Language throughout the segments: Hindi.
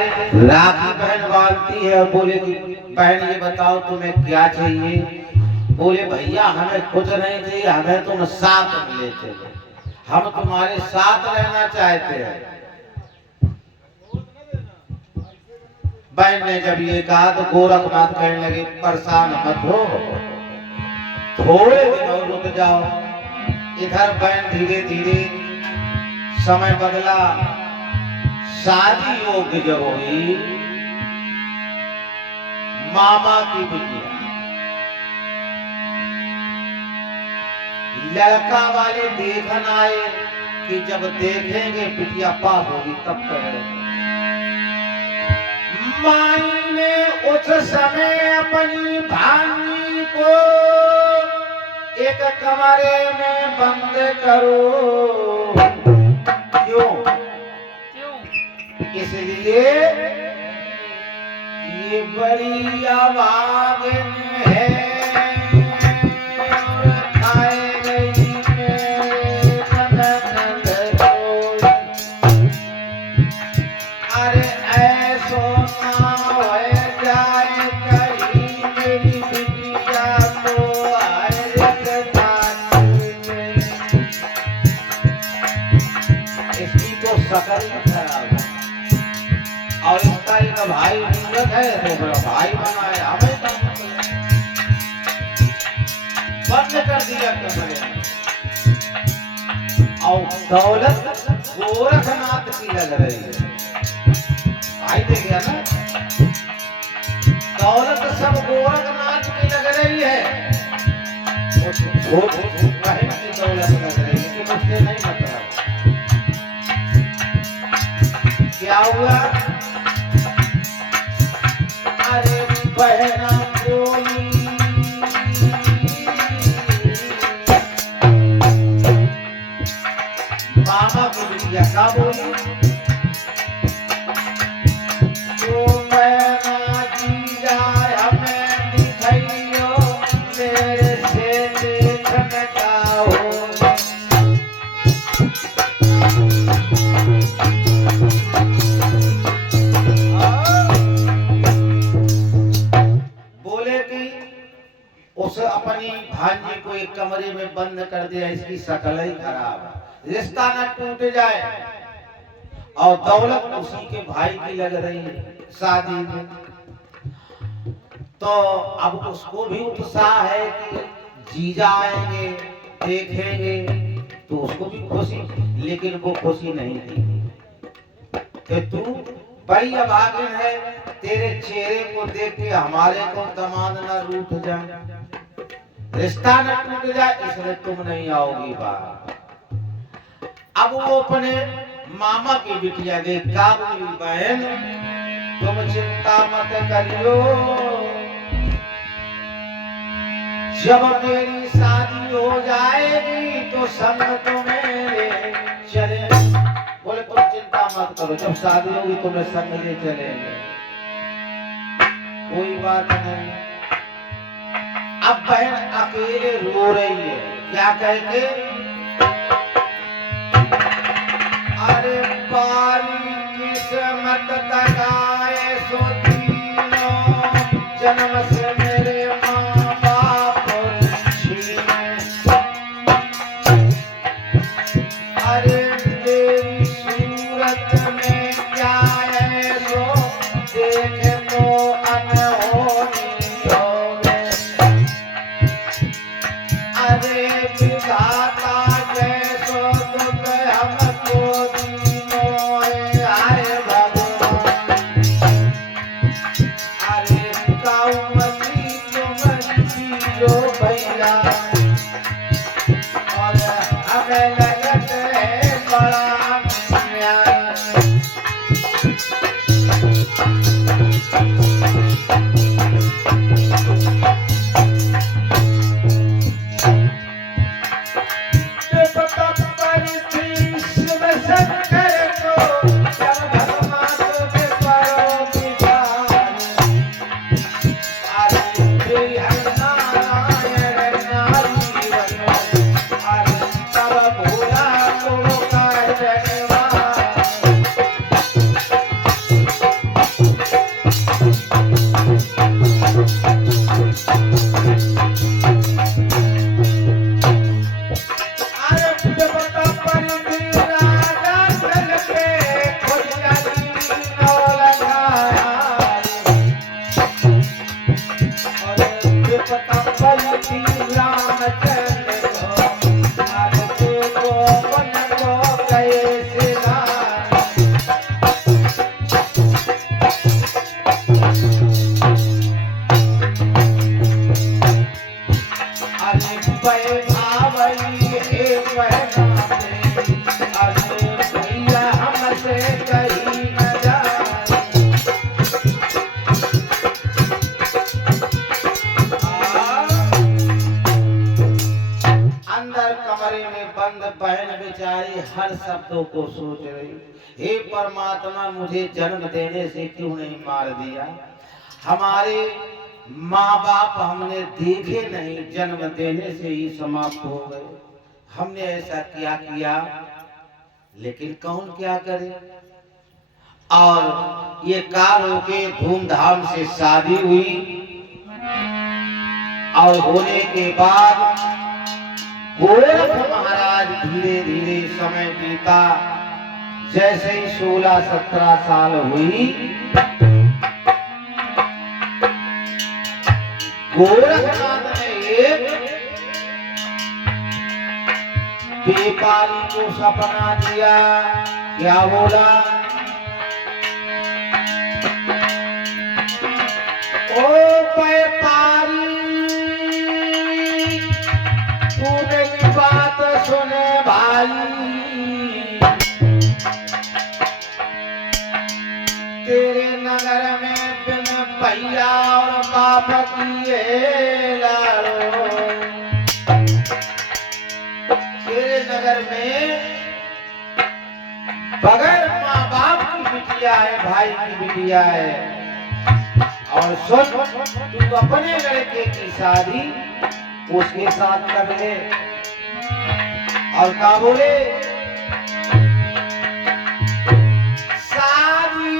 राखी बहन बांधती है और बोले कि बहन ये बताओ तुम्हें क्या चाहिए। बोले भैया हमें कुछ नहीं चाहिए, हमें तुम साथ मिले थे, हम तुम्हारे साथ रहना चाहते हैं। बहन ने जब ये कहा तो गोरखनाथ कहने लगे परेशान मत हो, थोड़े दिन और रुक जाओ। इधर बहन धीरे धीरे समय बदला, शादी योग्य जब हुई, मामा की बिटिया, लड़का वाले देखन आए कि जब देखेंगे बिटिया पास होगी तब करेंगे। माई ने उस समय अपनी भानी को एक कमरे में बंद करो। क्यों? इसलिए ये बड़ी अभागिन है, खाए गई मेरे ननद रोई। अरे ऐसो ना हो जाए कहीं मेरी बिटिया को इसकी तो शकल खराब है और इसका एक भाई मूर्ख है तो मेरा भाई बनाए हमें बंद कर दिया कमरे में। और दौलत गोरखनाथ की लग रही है, भाई देख गया ना, दौलत सब गोरखनाथ की लग रही है, बहन की दौलत लग रही है, लेकिन उससे नहीं मतलब। क्या हुआ? अरे बहना बोली मामा की बिटिया का बोली, तो बहना जी जाए हमें दिखाइयो मेरे से देखने का हो। उस अपनी भांजी को एक कमरे में बंद कर दिया, इसकी शकल ही खराब है, रिश्ता न टूट जाए। और दौलत उसी के भाई की लग रही है शादी में, तो अब उसको भी उत्साह है कि जीजा आएंगे देखेंगे तो उसको भी खुशी, लेकिन वो खुशी नहीं थी कि तू बड़ी अभागिन है, तेरे चेहरे को देख के हमारे को दामाद न रूठ जाए, रिश्ता न टूट जाए, इसलिए तुम नहीं आओगी बाहर। अब वो अपने मामा की बिटिया देख का बोली बहन तुम चिंता मत करियो, जब मेरी शादी हो जाएगी तो संग तुम्हें ले चले। बोले तुम चिंता मत करो, जब शादी होगी तुम्हें संग ले चलेंगे, कोई बात नहीं। अब बहन अकेले रो रही है, क्या कह के? अरे बारी किस्मत तकाए सो तीनों जन्म से मेरे माँ बाप छीने। अरे मेरी सूरत में क्या है सो देखे तो अनहोनी होवे। अरे विधाता जैसो दुख हमको दीनो आए भगवान। अरे काउमती तुम जीरो भैया और हमें लगत है बड़ा अन्याय। शब्दों को सोच रही, हे परमात्मा मुझे जन्म देने से क्यों नहीं मार दिया। हमारे माँ बाप हमने देखे नहीं, जन्म देने से ही समाप्त हो गए। हमने ऐसा क्या किया, लेकिन कौन क्या करे। और ये कारों के धूमधाम से शादी हुई और होने के बाद गोरख महाराज धीरे धीरे समय बीता। जैसे ही 16-17 साल हुई, गोरखनाथ ने एक व्यापारी को सपना दिया। क्या बोला, ओ व्यापारी तू मेरी बात सुने भाई, तेरे नगर में बिन भैया और बाप किए लाड़ो, तेरे नगर में बगैर माँ बाप की बिटिया है, भाई की बिटिया है। और सुन, तू अपने लड़के की शादी उसके साथ कर ले। और क्या बोले, शादी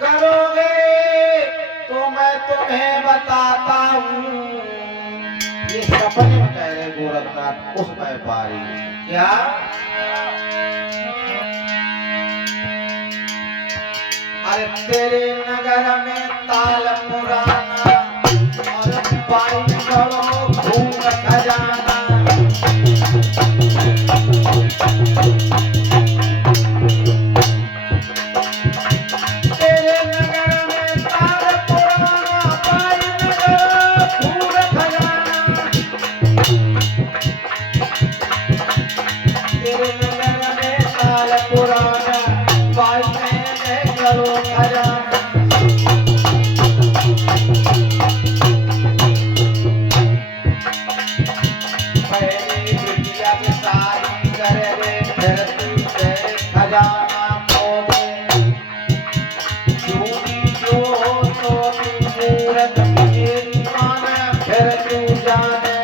करोगे तो मैं तुम्हें बताता हूँ। ये सपने में कह रहे गोरखनाथ उस व्यापारी। क्या, अरे तेरे नगर में ताल पुराना और पाई करो भूख खजाना। तेरे नगर में ताल पुराना, पाई करो भूख खजाना। तेरे नगर में ताल पुराना, पाई करो खजाना। पहली बिटिया की शादी करे फिर तुझे खजाना खोले। चूड़ी जो हो तो सूरत मेरी माने फिर तू जाने।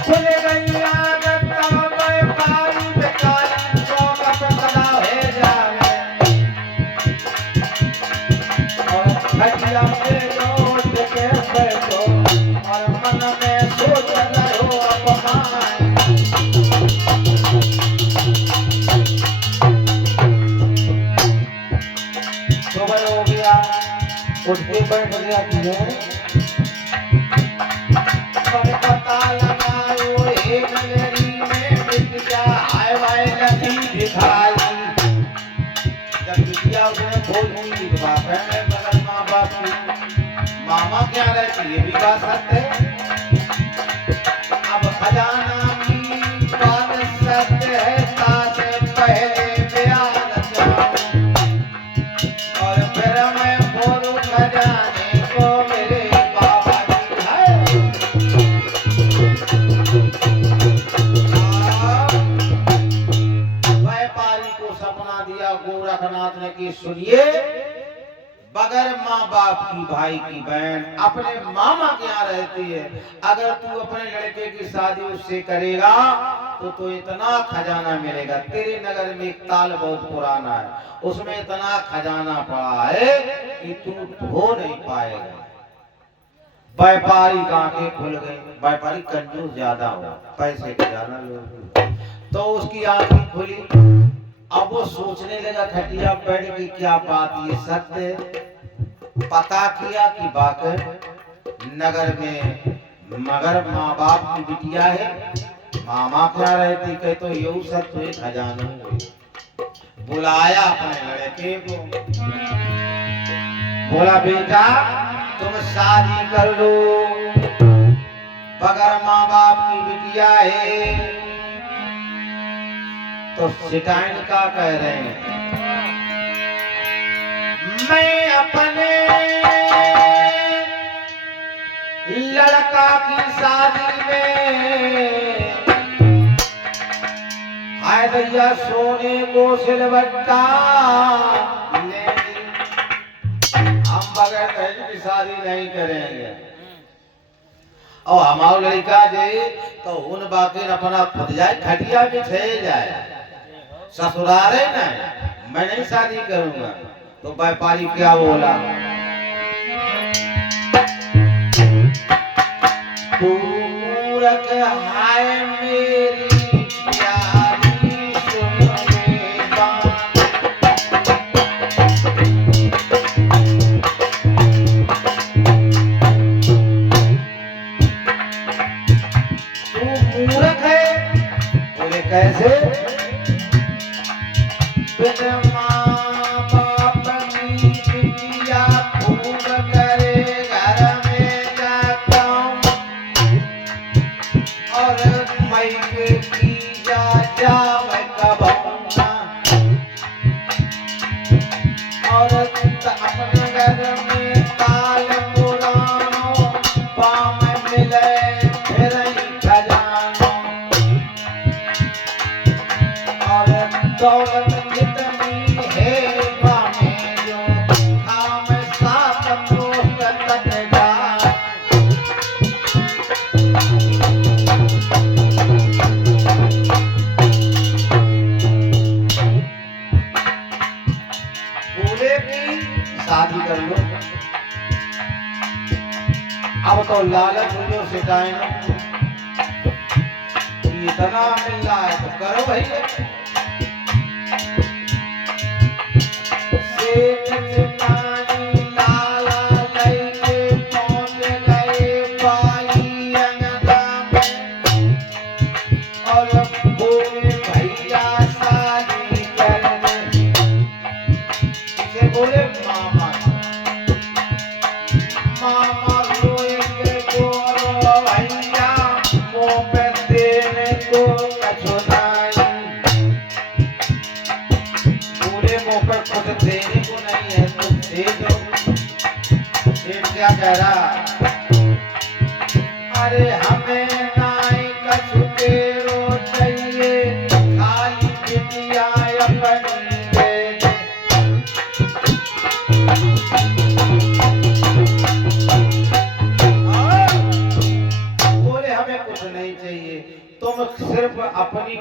खुल गई आदत व्यापारी बेकारी चौकट खड़ा है जावे। और खटिया पे लौट के बैठो और मन में सोच रहो अपमान। सुबह हो गया, उठ के बैठ गया कि पता लगाओ हे नगरी में बिटिया आए वाए लगी दिखाई। जब बिटिया उसने बोली तो बाप है बगल माँ बाप की, मामा क्या रहती ये भी बात सत्य है। अब खजाना की बात सत्य है, तासे पहले प्यार जाऊं और फिर मैं बोलूं खजाने को मेरे बाबा की है। व्यापारी को सपना दिया गोरखनाथ ने कि सुनिए, बगैर माँ बाप की भाई की बहन अपने मामा के यहाँ रहती है, अगर तू अपने लड़के की शादी उससे करेगा तो इतना खजाना मिलेगा। तेरे नगर में एक ताल बहुत पुराना है, उसमें इतना खजाना पड़ा है कि तू धो नहीं पाएगा। व्यापारी की आंखें खुल गई। व्यापारी कंजूस ज्यादा हो, पैसे के ज्यादा लोग, तो उसकी आंखें खुली। अब वो सोचने लगा खटिया बैठ की क्या बात ये सत्य है। पता किया कि वाकई नगर में मगर माँ बाप की बिटिया है, मामा क्या रहती कहे तो यू सब तो एक खजाना हुई। बुलाया अपने लड़के को, बोला बेटा तुम शादी कर लो, बगैर माँ बाप की बिटिया है। तो सिटाइन का कह रहे हैं, मैं अपने लड़का की शादी में हाय भैया सोने को सिलवट्टा लेंगे, हम बगैर दहेज की शादी नहीं करेंगे। और हमारा लड़का जाए तो उन बाकी अपना खुद जाए खटिया बिछे जाए, ससुराले नहीं, मैं नहीं शादी करूंगा। तो व्यापारी क्या बोला, तू मूरख हाय मेरी प्यारी सुन ले बात, तू मूरख है। बोले कैसे, बिन माँ बाप की बिटिया खूब करे घर में जाता हूँ, और मैके की जावे कबूना, और अपने घर में ताल पुरानो पाँव मिले फिर ही खजानो, और दौलत कितनी है बामे जो खाम साथ पोस्ट तक जा। बोले कि शादी कर लो, अब तो लालच मुझे सिटाए ना, इतना मिल रहा है तो करो भैया। सेठ सिटानी लाला लइके पहुंच गए बाई अंगना में, और बोले भैया शादी करने, इसे बोले मामा, मामा रोए के बोलो भैया मुंह पे देने को कछु नहीं, पूरे मुंह पे कुछ देने को नहीं है, तुम दे दो। सेठ क्या कह रहा, अरे हमें नाई कछु तेरो चाहिए, खाली बिटिया अपनी दे दे। बोले हमें कुछ नहीं चाहिए, तुम सिर्फ अपनी